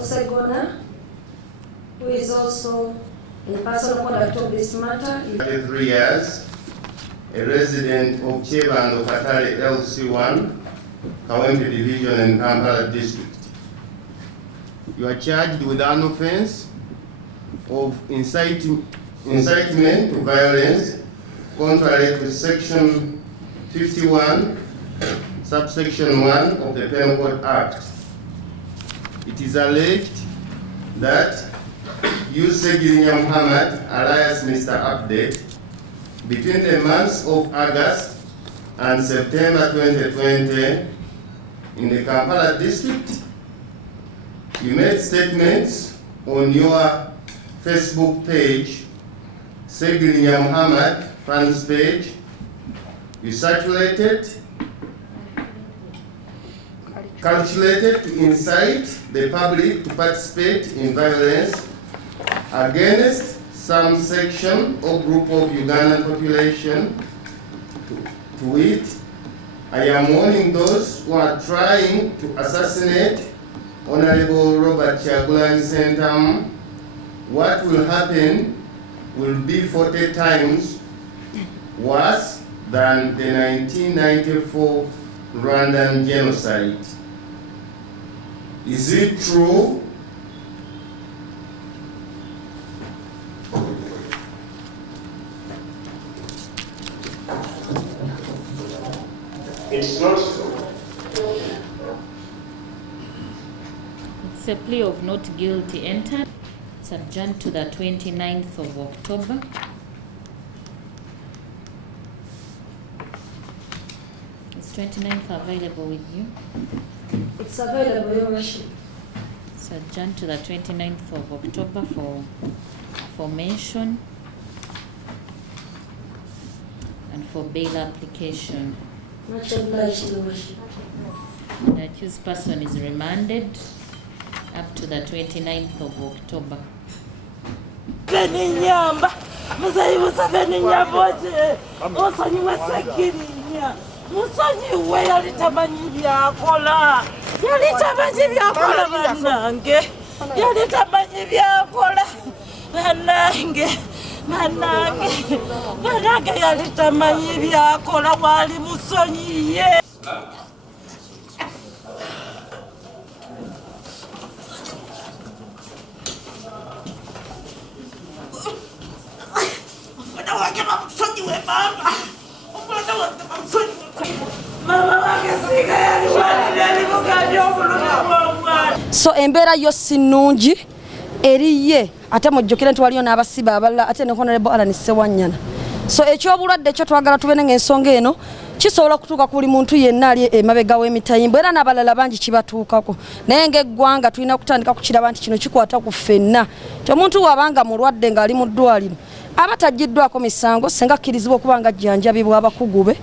Segona, who is also in personal conduct of this matter. 33 years, a resident of Chebando Katare LC1, Kawempe Division in Kampala District. You are charged with an offense of incitement to violence contrary to Section 51, subsection 1 of the Penal Code Act. It is alleged that you, Segirinya Muhammad, alias Mr. Update, between the months of August and September 2020 in the Kampala district, you made statements on your Facebook page, Segirinya Muhammad fans page. You calculated to incite the public to participate in violence against some section or group of Ugandan population. To wit, I am warning those who are trying to assassinate Honorable Robert Kyagulanyi Ssentamu. What will happen will be 40 times worse than the 1994 Rwandan genocide. Is it true? It's not true. It's a plea of not guilty entered. It's adjourned to the 29th of October. Is 29th available with you? It's available, Your Worship. It's adjourned to the 29th of October for mention and for bail application. Much obliged, Your Worship. The accused person is remanded up to the 29th of October. Beninyamba, musayibusa Beninyamboje, osonyiwe Segirinya, musonyiwe yalitamanyi byakola, bannange, yalitamanyi byakola, bannange yalitamanyi byakola, wali musonyiye. So embeera yo sinungi eriye ate mujjukire nti waliyo n'abasiba abalala ate ne Honorable Alan Ssewanyana. So ekyobulwadde ekyo twagala tubene ng'ensonga eno kisobola kutuuka ku buli muntu yenna ali emabega w'emitayimbo era n'abalala bangi kibatuukako, naye ng'eggwanga tulina kutandika kukiraba nti kino kikwata ku ffenna. Ti omuntu bw'abanga mulwadde ng'ali mu ddwaliro aba tagiddwako misango senga akkirizibwa okuba nga ajjanjabibwa abakugu be.